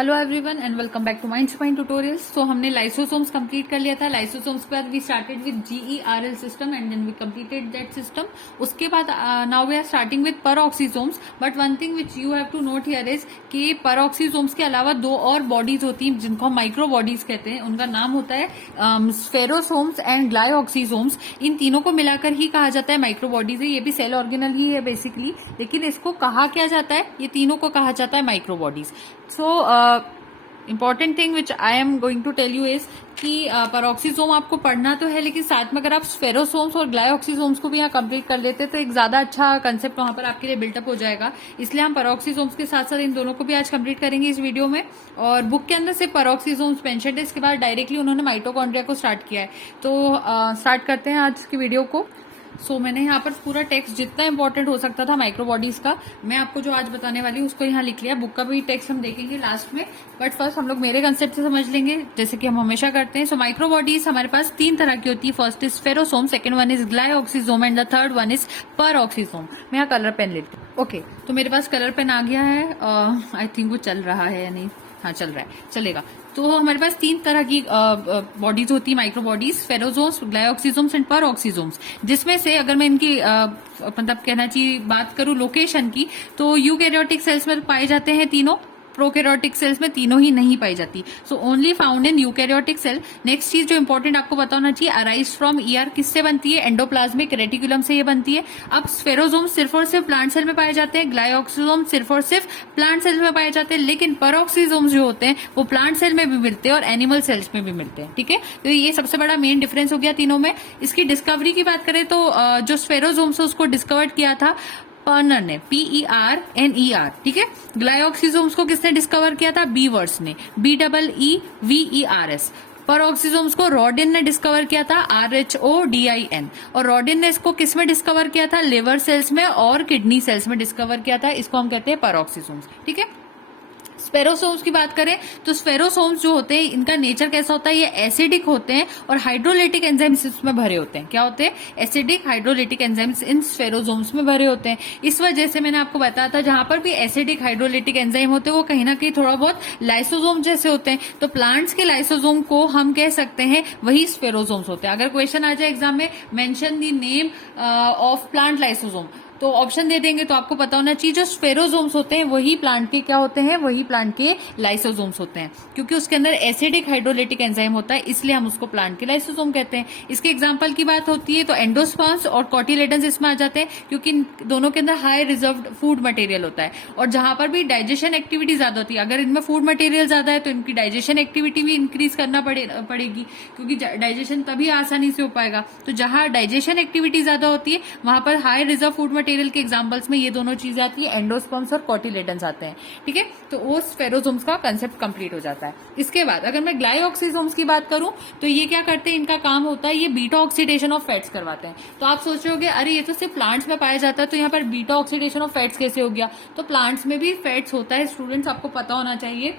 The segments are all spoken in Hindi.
Hello everyone and welcome back to minds mind tutorials. So हमने लाइसोसोम्स कंप्लीट कर लिया था। लाइसोसोम्स के बाद we started with GERL system and then we completed that system. उसके बाद now we are starting with peroxisomes. But one thing which you have to note here is कि परऑक्सीसोम्स के अलावा दो और बॉडीज होती हैं जिनको हम माइक्रो बॉडीज कहते हैं। उनका नाम होता है स्फेरोसोम्स एंड ग्लाइऑक्सीसोम्स। इन तीनों को मिलाकर ही कहा जाता है माइक्रो बॉडीज है। ये भी सेल ऑर्गेनल ही है बेसिकली, लेकिन इसको कहा क्या जाता है, ये तीनों को कहा जाता है micro bodies. So important thing which I am going to tell you is कि परऑक्सीसोम आपको पढ़ना तो है, लेकिन साथ में अगर आप स्फेरोसोम्स और ग्लाइऑक्सीसोम्स को भी यहाँ कंप्लीट कर लेते तो एक ज्यादा अच्छा कंसेप्ट वहां पर आपके लिए बिल्टअप हो जाएगा। इसलिए हम परऑक्सीसोम्स के साथ साथ इन दोनों को भी आज कंप्लीट करेंगे इस वीडियो में। और बुक के अंदर सिर्फ परऑक्सीसोम्स मेंशन्ड है, इसके बाद डायरेक्टली उन्होंने माइटोकॉन्ड्रिया को स्टार्ट किया है। तो स्टार्ट करते हैं आज की वीडियो को। सो मैंने यहाँ पर पूरा टेक्स्ट जितना इंपॉर्टेंट हो सकता था माइक्रो बॉडीज का, मैं आपको जो आज बताने वाली हूँ उसको यहाँ लिख लिया। बुक का भी टेक्स्ट हम देखेंगे लास्ट में, बट फर्स्ट हम लोग मेरे कंसेप्ट से समझ लेंगे जैसे कि हम हमेशा करते हैं। सो माइक्रो बॉडीज हमारे पास तीन तरह की होती है। First is spherosome, second one is glyoxysome and the third one is peroxisome. मैं यहाँ कलर पेन लेती हूँ। ओके, तो मेरे पास कलर पेन आ गया है। आई थिंक वो चल रहा है या नहीं, हाँ चल रहा है, चलेगा। तो हमारे पास तीन तरह की बॉडीज होती है माइक्रो बॉडीज, स्फेरोसोम्स, ग्लाइऑक्सीसोम्स एंड परऑक्सीसोम्स। जिसमें से अगर मैं इनकी मतलब कहना चाहिए बात करूं लोकेशन की, तो यूकैरियोटिक सेल्स में पाए जाते हैं तीनों, प्रोकैरियोटिक सेल्स में तीनों ही नहीं पाई जाती। So only found in eukaryotic cell. Next चीज जो इंपॉर्टेंट आपको पता होना चाहिए, अराइज फ्रॉम ईआर किससे बनती है, एंडोप्लाज्मिक रेटिकुलम से ये बनती है। अब स्फेरोसोम सिर्फ और सिर्फ प्लांट सेल में पाए जाते हैं, ग्लाइऑक्सीसोम सिर्फ और सिर्फ प्लांट सेल में पाए जाते हैं, लेकिन परऑक्सीसोम जो होते हैं वो प्लांट सेल में भी मिलते हैं और एनिमल सेल्स में भी मिलते हैं। ठीक है, तो ये सबसे बड़ा मेन डिफरेंस हो गया तीनों में। इसकी डिस्कवरी की बात करें तो जो स्फेरोसोम्स उसको डिस्कवर किया था पर्नर ने, PERNER। ठीक है, ग्लाइऑक्सीसोम्स को किसने डिस्कवर किया था, बीवर्स ने, BEEVERS। परऑक्सीसोम्स को रॉडिन ने डिस्कवर किया था, RHODIN। और रॉडिन ने इसको किस में डिस्कवर किया था, लिवर सेल्स में और किडनी सेल्स में डिस्कवर किया था। इसको हम कहते हैं परऑक्सीसोम्स। ठीक है, स्फेरोसोम्स की बात करें तो स्फेरोसोम्स जो होते हैं इनका नेचर कैसा होता है, ये एसिडिक होते हैं और हाइड्रोलिटिक एंजाइम्स इसमें भरे होते हैं। क्या होते हैं, एसिडिक हाइड्रोलिटिक एंजाइम्स इन स्फेरोसोम्स में भरे होते हैं। इस वजह से मैंने आपको बताया था जहां पर भी एसिडिक हाइड्रोलिटिक एंजाइम होते हैं वो कहीं ना कहीं थोड़ा बहुत लाइसोसोम जैसे होते हैं। तो प्लांट्स के लाइसोसोम को हम कह सकते हैं वही स्फेरोसोम्स होते हैं। अगर क्वेश्चन आ जाए एग्जाम में, mention the name of plant lysosome, तो ऑप्शन दे देंगे तो आपको पता होना चाहिए जो स्फेरोसोम्स होते हैं वही प्लांट के क्या होते हैं, वही प्लांट के लाइसोसोम्स होते हैं। क्योंकि उसके अंदर एसिडिक हाइड्रोलिटिक एंजाइम होता है, इसलिए हम उसको प्लांट के लाइसोसोम कहते हैं। इसके एग्जांपल की बात होती है तो एंडोस्पर्म्स और कोटिलेडन्स इसमें आ जाते हैं, क्योंकि दोनों के अंदर हाई रिजर्व्ड फूड मटेरियल होता है। और जहां पर भी डाइजेशन एक्टिविटी ज्यादा होती है, अगर इनमें फूड मटेरियल ज्यादा है तो इनकी डाइजेशन एक्टिविटी भी इंक्रीज करना पड़ेगी, क्योंकि डाइजेशन तभी आसानी से हो पाएगा। तो जहां डाइजेशन एक्टिविटी ज्यादा होती है वहां पर हाई रिजर्व फूड मटेरियल के एग्जांपल्स में ये दोनों चीजें आती है, एंडोस्पर्म्स और कोटिलेडन्स आते हैं। ठीक है, तो वो स्फेरोसोम्स का कंसेप्ट कंप्लीट हो जाता है। इसके बाद अगर मैं ग्लाइऑक्सीसोम्स की बात करूं तो ये क्या करते हैं, इनका काम होता है ये बीटा ऑक्सीडेशन ऑफ फैट्स करवाते हैं। तो आप सोच रहे होगे अरे ये तो सिर्फ प्लांट्स में पाया जाता है, तो यहाँ पर बीटा ऑक्सीडेशन ऑफ फैट्स कैसे हो गया। तो प्लांट्स में भी फैट्स होता है स्टूडेंट्स, आपको पता होना चाहिए।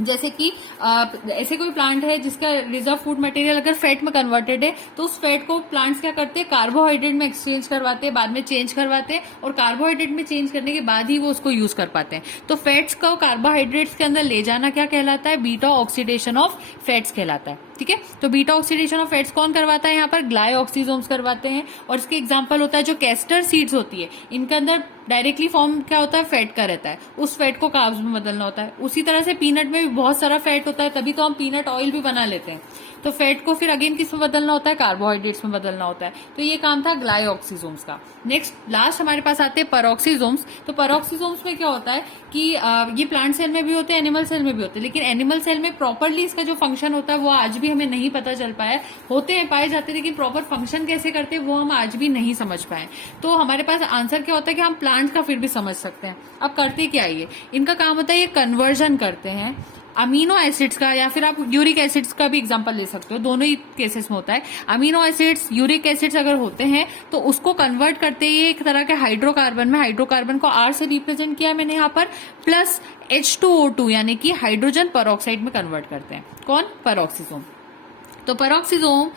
जैसे कि ऐसे कोई प्लांट है जिसका रिजर्व फूड मटेरियल अगर फैट में कन्वर्टेड है, तो उस फैट को प्लांट्स क्या करते हैं, कार्बोहाइड्रेट में एक्सचेंज करवाते हैं, बाद में चेंज करवाते हैं, और कार्बोहाइड्रेट में चेंज करने के बाद ही वो उसको यूज कर पाते हैं। तो फैट्स को कार्बोहाइड्रेट्स के अंदर ले जाना क्या कहलाता है, बीटा ऑक्सीडेशन ऑफ फैट्स कहलाता है। ठीक है, तो बीटा ऑक्सीडेशन ऑफ फैट्स कौन करवाता है, यहाँ पर ग्लाइऑक्सीसोम्स करवाते हैं। और इसके एग्जांपल होता है जो कैस्टर सीड्स होती है, इनके अंदर डायरेक्टली फॉर्म क्या होता है, फैट का रहता है, उस फैट को कार्ब्स में बदलना होता है। उसी तरह से पीनट में भी बहुत सारा फैट होता है, तभी तो हम पीनट ऑयल भी बना लेते हैं। तो फैट को फिर अगेन किस में बदलना होता है, कार्बोहाइड्रेट्स में बदलना होता है। तो ये काम था ग्लाइऑक्सीसोम्स का। नेक्स्ट लास्ट हमारे पास आते हैं परऑक्सीसोम्स। तो परऑक्सीसोम्स में क्या होता है कि ये प्लांट सेल में भी होते हैं, एनिमल सेल में भी होते हैं, लेकिन एनिमल सेल में प्रॉपरली इसका जो फंक्शन होता है वो आज भी हमें नहीं पता चल पाया। होते हैं, पाए जाते हैं, लेकिन प्रॉपर फंक्शन कैसे करते हैं वो हम आज भी नहीं समझ पाए। तो हमारे पास आंसर क्या होता है कि हम प्लांट का फिर भी समझ सकते हैं। अब करते क्या ये, इनका काम होता है ये कन्वर्जन करते हैं अमीनो एसिड्स का, या फिर आप यूरिक एसिड्स का भी एग्जांपल ले सकते हो, दोनों ही केसेस में होता है। अमीनो एसिड्स, यूरिक एसिड्स अगर होते हैं तो उसको कन्वर्ट करते हैं एक तरह के हाइड्रोकार्बन में। हाइड्रोकार्बन को R से रिप्रेजेंट किया मैंने यहाँ पर, प्लस H2O2 यानी कि हाइड्रोजन परऑक्साइड में कन्वर्ट करते हैं। कौन, परऑक्सीसोम। तो परऑक्सीसोम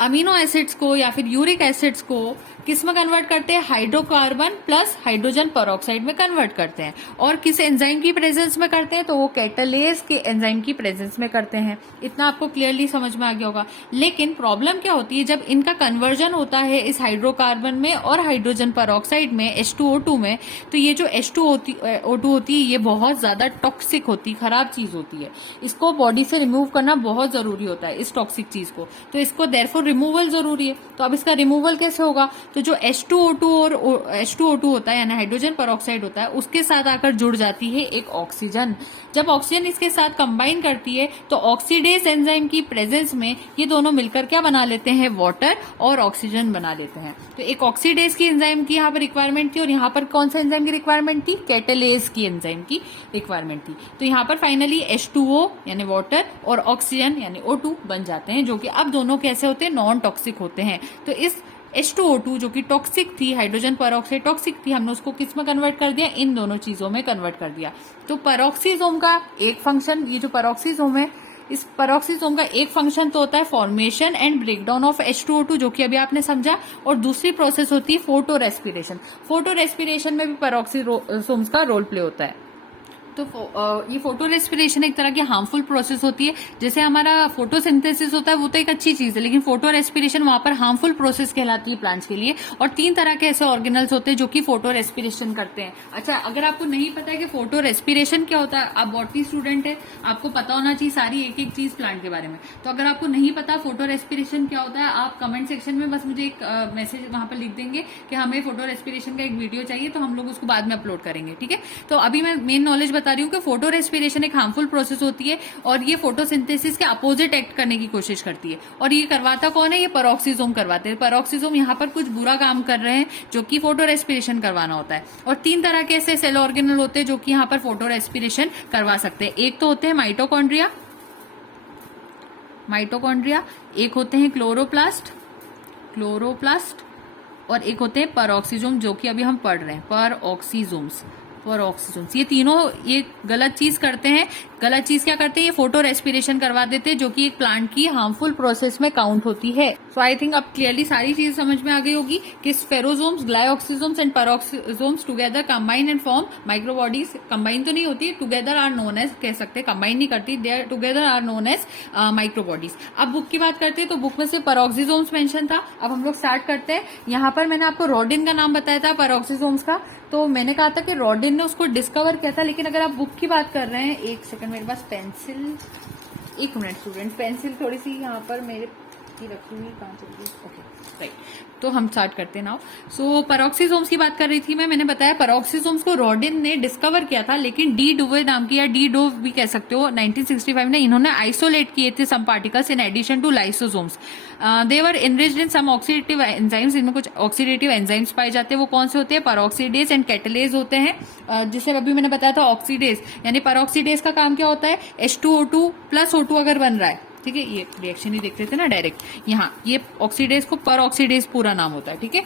अमीनो एसिड्स को या फिर यूरिक एसिड्स को किस में कन्वर्ट करते हैं? हाइड्रोकार्बन प्लस हाइड्रोजन पेरोक्साइड में कन्वर्ट करते हैं। और किस एंजाइम की प्रेजेंस में करते हैं? तो वो कैटालेज के एंजाइम की प्रेजेंस में करते हैं। इतना आपको क्लियरली समझ में आ गया होगा। लेकिन प्रॉब्लम क्या होती है, जब इनका कन्वर्जन होता है इस हाइड्रोकार्बन में और हाइड्रोजन पेरोक्साइड में H2O2 में, तो ये जो H2O2 होती है ये बहुत ज्यादा टॉक्सिक होती है, खराब चीज होती है। इसको बॉडी से रिमूव करना बहुत जरूरी होता है, इस टॉक्सिक चीज को। तो इसको देयरफॉर रिमूवल जरूरी है। तो अब इसका रिमूवल कैसे होगा? तो जो H2O2 और H2O2 होता है यानी हाइड्रोजन पेरोक्साइड होता है, उसके साथ आकर जुड़ जाती है एक ऑक्सीजन। जब ऑक्सीजन इसके साथ कंबाइन करती है तो ऑक्सीडेज एंजाइम की प्रेजेंस में ये दोनों मिलकर क्या बना लेते हैं? वाटर और ऑक्सीजन बना लेते हैं। तो एक ऑक्सीडेज की एंजाइम की यहाँ पर रिक्वायरमेंट थी, और यहाँ पर कौन सा एंजाइम की रिक्वायरमेंट थी? कैटालेज की एंजाइम की रिक्वायरमेंट थी। तो यहाँ पर फाइनली H2O यानी वाटर और ऑक्सीजन यानी O2 बन जाते हैं, जो कि अब दोनों कैसे होते हैं? नॉन टॉक्सिक होते हैं। तो इस H2O2 जो कि टॉक्सिक थी, हाइड्रोजन पेरोक्साइड टॉक्सिक थी, हमने उसको किस में कन्वर्ट कर दिया? इन दोनों चीजों में कन्वर्ट कर दिया। तो पेरोक्सीसोम का एक फंक्शन, ये जो पेरोक्सीसोम है, इस पेरोक्सीसोम का एक फंक्शन तो होता है formation and breakdown of H2O2, जो कि अभी आपने समझा, और दूसरी प्रोसेस होती है फोटो रेस्पिरेशन। फोटो रेस्पिरेशन में भी पेरोक्सीसोम्स का रोल प्ले होता है। तो ये फोटो रेस्पिरेशन एक तरह की हार्मफुल प्रोसेस होती है। जैसे हमारा फोटोसिंथेसिस होता है वो तो एक अच्छी चीज है, लेकिन फोटो रेस्पिरेशन वहां पर हार्मफुल प्रोसेस कहलाती है प्लांट्स के लिए। और 3 तरह के ऐसे ऑर्गेनल्स होते हैं जो कि फोटो रेस्पिरेशन करते हैं। अच्छा, अगर आपको नहीं पता है कि फोटो रेस्पिरेशन क्या होता है, आप बॉटनी स्टूडेंट है, आपको पता होना चाहिए सारी एक एक चीज प्लांट के बारे में। तो अगर आपको नहीं पता फोटो रेस्पिरेशन क्या होता है, आप कमेंट सेक्शन में बस मुझे एक मैसेज वहां पर लिख देंगे कि हमें फोटो रेस्पिरेशन का एक वीडियो चाहिए, तो हम लोग उसको बाद में अपलोड करेंगे। ठीक है, तो अभी मैं मेन नॉलेज बता रही हूँ कि फोटो रेस्पिरेशन एक हार्मफुल प्रोसेस होती है, और ये फोटोसिंथेसिस के अपोजिट एक्ट करने की कोशिश करती है। और ये करवाता कौन है? ये पेरोक्सीसोम करवाते हैं। पेरोक्सीसोम यहाँ पर कुछ बुरा काम कर रहे हैं, जो कि फोटो रेस्पिरेशन करवाना होता है। और 3 तरह के ऐसे सेल ऑर्गेनल होते हैं जो कि यहाँ पर फोटो रेस्पिरेशन करवा सकते हैं। एक तो होते हैं माइटोकॉन्ड्रिया, एक होते हैं क्लोरोप्लास्ट, और एक होते हैं पेरोक्सीसोम, जो कि अभी हम पढ़ रहे हैं, पेरोक्सीसोम्स। ये तीनों ये गलत चीज करते हैं। गलत चीज क्या करते हैं? ये फोटो रेस्पिरेशन करवा देते हैं, जो कि एक प्लांट की हार्मफुल प्रोसेस में काउंट होती है। सो आई थिंक अब क्लियरली सारी चीज समझ में आ गई होगी कि spherosomes, glyoxysomes and peroxisomes together combine and form microbodies. Combine तो नहीं होती, टुगेदर आर नोन एज, कह सकते हैं, कंबाइन नहीं करती, they together are known as microbodies. अब बुक की बात करते हैं तो बुक में से पेरोक्सीसोम्स मेंशन था। अब हम लोग स्टार्ट करते हैं। यहाँ पर मैंने आपको रॉडिन का नाम बताया था पेरोक्सीसोम्स का, तो मैंने कहा था कि रॉडिन ने उसको डिस्कवर किया था। लेकिन अगर आप बुक की बात कर रहे हैं, एक सेकंड मेरे पास पेंसिल, 1 मिनट स्टूडेंट, पेंसिल थोड़ी सी यहाँ पर मेरे की रखी हुई, कहाँ चल गई? Okay, right. तो हम स्टार्ट करते हैं नाउ। सो पेरोक्सीसोम्स की बात कर रही थी मैंने बताया पेरोक्सीसोम्स को रॉडिन ने डिस्कवर किया था, लेकिन डी डुवे नाम की, या डी डोव भी कह सकते हो, 1965 में इन्होंने आइसोलेट किए थे some particles in addition to lysosomes. They were enriched in some oxidative enzymes. इनमें कुछ ऑक्सीडेटिव एंजाइम्स पाए जाते हैं। वो कौन से होते हैं? पेरोक्सीडेज एंड कैटालेज होते हैं। जिसे अभी मैंने बताया था ऑक्सीडेज, यानी पेरोक्सीडेज का काम क्या होता है? H2O2 प्लस O2 अगर बन रहा है, ठीक है, ये रिएक्शन ही देखते थे ना डायरेक्ट, यहाँ ये ऑक्सीडेज को पेरोक्सीडेज पूरा नाम होता है। ठीक है,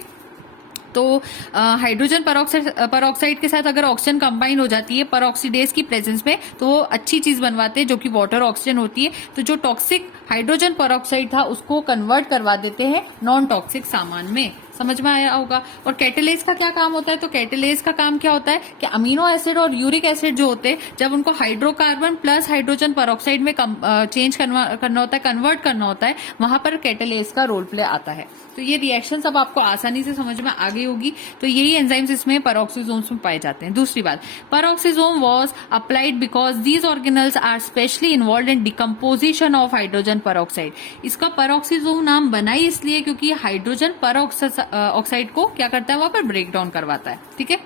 तो हाइड्रोजन पेरोक्साइड के साथ अगर ऑक्सीजन कंबाइन हो जाती है पेरोक्सीडेज की प्रेजेंस में, तो वो अच्छी चीज बनवाते हैं, जो कि वाटर ऑक्सीजन होती है। तो जो टॉक्सिक हाइड्रोजन पेरोक्साइड था उसको कन्वर्ट करवा देते हैं नॉन टॉक्सिक सामान में। समझ में आया होगा। और कैटालेज का क्या काम होता है? तो कैटालेज का काम क्या होता है कि अमीनो एसिड और यूरिक एसिड जो होते हैं, जब उनको हाइड्रोकार्बन प्लस हाइड्रोजन पेरोक्साइड में चेंज करना होता है, कन्वर्ट करना होता है, वहां पर कैटालेज का रोल प्ले आता है। तो ये रिएक्शन सब आपको आसानी से समझ में आ गई होगी। तो यही एंजाइम्स इसमें पेरोक्सीसोम्स में पाए जाते हैं। दूसरी बात, peroxisome was applied because these organelles are specially involve in decomposition of hydrogen peroxide. इसका पेरोक्सीसोम नाम बना ही इसलिए क्योंकि हाइड्रोजन पेरोक्साइड को क्या करता है, वहां पर ब्रेक डाउन करवाता है। ठीक है,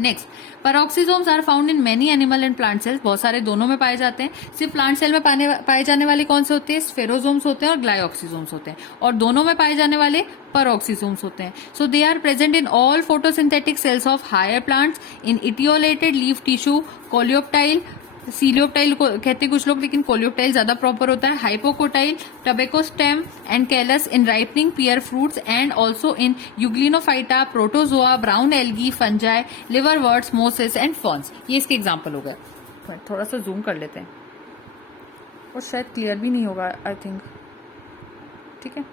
next, peroxisomes are found in many animal and plant cells. बहुत सारे दोनों में पाए जाते हैं। सिर्फ प्लांट सेल में पाए जाने वाले कौन से होते हैं? स्फेरोसोम्स होते हैं और ग्लाइऑक्सीसोम्स होते हैं। और दोनों में पाए जाने वाले पेरोक्सीसोम्स होते हैं। So they are present in all photosynthetic cells of higher plants, in etiolated leaf tissue, coleoptile, coleoptile को कहते हैं कुछ लोग, लेकिन कोलियोप्टाइल ज्यादा प्रॉपर होता है, hypocotyl, tobacco stem and callus, in ripening pear fruits and also in euglenophyta, protozoa, brown algae, fungi, liverworts, mosses and ferns. ये इसके एग्जाम्पल हो गए। थोड़ा सा जूम कर लेते हैं और शायद क्लियर भी नहीं होगा आई थिंक। ठीक है,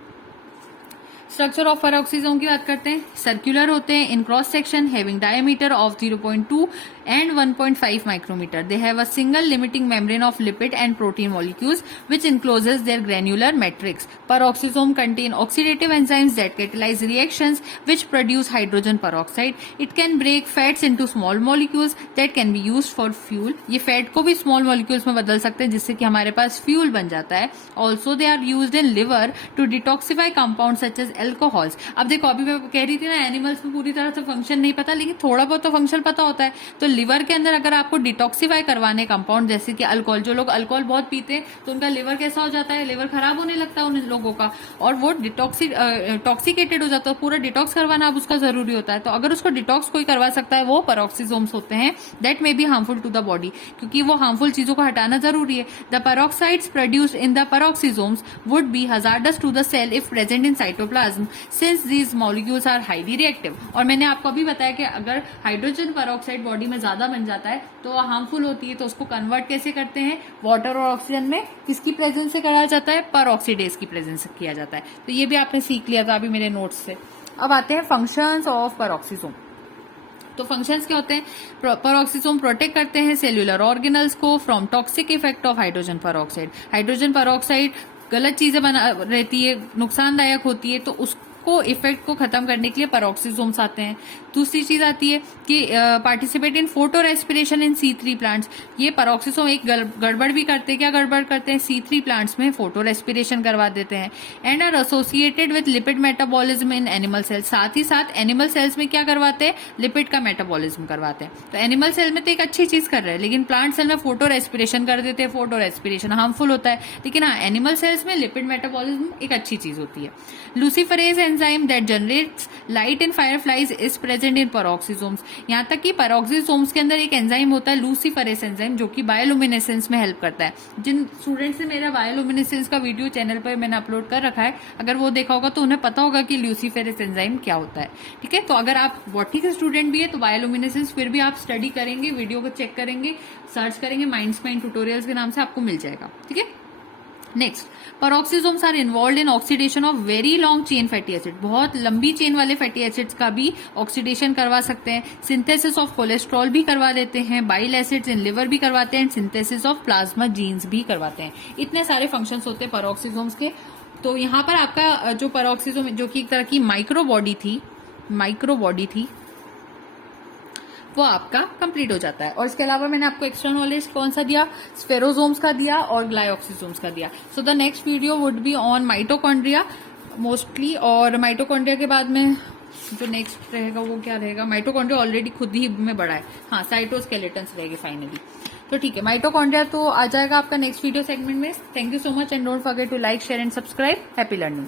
स्ट्रक्चर ऑफ पेरोक्सिसोम की बात करते हैं। सर्कुलर होते हैं in cross section, having diameter of 0.2 and 1.5 micrometer. They have a single limiting membrane of lipid and protein molecules which encloses their granular matrix. Peroxisome contain oxidative enzymes that catalyze reactions which produce hydrogen peroxide. It can break fats into small molecules that can be used for fuel. ये फैट को भी स्मॉल मॉलिक्यूल्स में बदल सकते हैं जिससे कि हमारे पास फ्यूल बन जाता है। Also they are used in liver to detoxify compound such as alcohols. अब देखो अभी मैं कह रही थी ना एनिमल्स में पूरी तरह से फंक्शन नहीं पता, लेकिन थोड़ा बहुत तो फंक्शन पता होता है। तो लिवर के अंदर अगर आपको डिटॉक्सिफाई करवाने कंपाउंड जैसे कि अल्कोहल, जो लोग अल्कोहल बहुत पीते हैं तो उनका लिवर कैसा हो जाता है, लिवर खराब होने लगता है उन लोगों का, और वो टॉक्सिकेटेड हो जाता है। पूरा डिटॉक्स करवाना अब उसका जरूरी होता है। तो अगर उसको डिटॉक्स कोई करवा सकता है वो पेरोक्सिसोम्स होते हैं। That may be harmful to the body, क्योंकि वो हार्मफुल चीजों को हटाना जरूरी है। The peroxides produced in the peroxisomes would be hazardous to the cell if present in cytoplasm since these molecules are highly reactive. और मैंने आपको अभी बताया कि अगर हाइड्रोजन पेरोक्साइड बॉडी में ज्यादा बन जाता है तो वो हार्मफुल होती है। तो उसको कन्वर्ट कैसे करते हैं, वाटर और ऑक्सीजन में किसकी प्रेजेंस से करा जाता है, पेरोक्सीडेज की प्रेजेंस से किया जाता है। तो ये भी आपने सीख लिया था अभी मेरे नोट्स से। अब आते हैं फंक्शंस ऑफ पेरोक्सिसोम। तो फंक्शंस क्या होते हैं, पेरोक्सिसोम प्रोटेक्ट करते हैं सेल्यूलर ऑर्गेनल्स को from toxic effect of hydrogen peroxide. Hydrogen peroxide गलत चीजें बना रहती है, नुकसानदायक होती है, तो उसको इफेक्ट को खत्म करने के लिए पेरोक्सिसोम्स आते हैं। दूसरी चीज आती है कि participate in photo respiration in C3 plants. ये पेरोक्सिसोम एक गड़बड़ भी करते हैं। क्या गड़बड़ करते हैं, C3 प्लांट्स में फोटो रेस्पिरेशन करवा देते हैं। And are associated with lipid metabolism in animal cells. साथ ही साथ एनिमल सेल्स में क्या करवाते हैं, लिपिड का मेटाबॉलिज्म करवाते हैं। तो एनिमल सेल में तो एक अच्छी चीज कर रहे हैं, लेकिन प्लांट सेल में फोटो रेस्पिरेशन कर देते हैं। फोटो रेस्पिरेशन हार्मफुल होता है, लेकिन हाँ एनिमल सेल्स में लिपिड मेटाबॉलिज्म एक अच्छी चीज होती है। Luciferase enzyme that generates light in fireflies is present in peroxisomes. यहाँ तक कि पेरोक्सिसोम्स के अंदर एक एंजाइम होता है लूसीफरेज एंजाइम, जो कि बायोलुमिनेसेंस में हेल्प करता है। जिन स्टूडेंट्स ने मेरा बायोलुमिनेसेंस का वीडियो चैनल पर मैंने अपलोड कर रखा है, अगर वो देखा होगा तो उन्हें पता होगा कि लूसीफरेज एंजाइम क्या होता है। ठीक है, तो अगर आप बॉटनी के स्टूडेंट भी है तो बायोलुमिनेसेंस फिर भी आप स्टडी करेंगे, वीडियो को चेक करेंगे, सर्च करेंगे, माइंडस्पाइन ट्यूटोरियल्स के नाम से आपको मिल जाएगा। ठीक है, next, peroxisomes are involved in oxidation of very long chain fatty acid. बहुत लंबी चेन वाले फैटी एसिड्स का भी ऑक्सीडेशन करवा सकते हैं। सिंथेसिस ऑफ कोलेस्ट्रॉल भी करवा देते हैं। बाइल एसिड्स इन लिवर भी करवाते हैं। सिंथेसिस ऑफ प्लाज्मा जीन्स भी करवाते हैं। इतने सारे फंक्शंस होते हैं पेरोक्सिसोम्स के। तो यहाँ पर आपका जो पेरोक्सिसोम जो कि एक तरह की माइक्रो बॉडी थी वो आपका कंप्लीट हो जाता है। और इसके अलावा मैंने आपको एक्स्ट्रा नॉलेज कौन सा दिया, स्फेरोसोम्स का दिया और ग्लाइऑक्सिसोम्स का दिया। So the next video would be on mitochondria mostly, और माइटोकॉन्ड्रिया के बाद में जो नेक्स्ट रहेगा वो क्या रहेगा, माइटोकॉन्ड्रिया ऑलरेडी खुद ही में बड़ा है, हाँ साइटोस्केलेटन्स रहेगी फाइनली। तो ठीक है, माइटोकॉन्ड्रिया तो आ जाएगा आपका नेक्स्ट वीडियो सेगमेंट में। Thank you so much and don't forget to like, share and subscribe. Happy learning.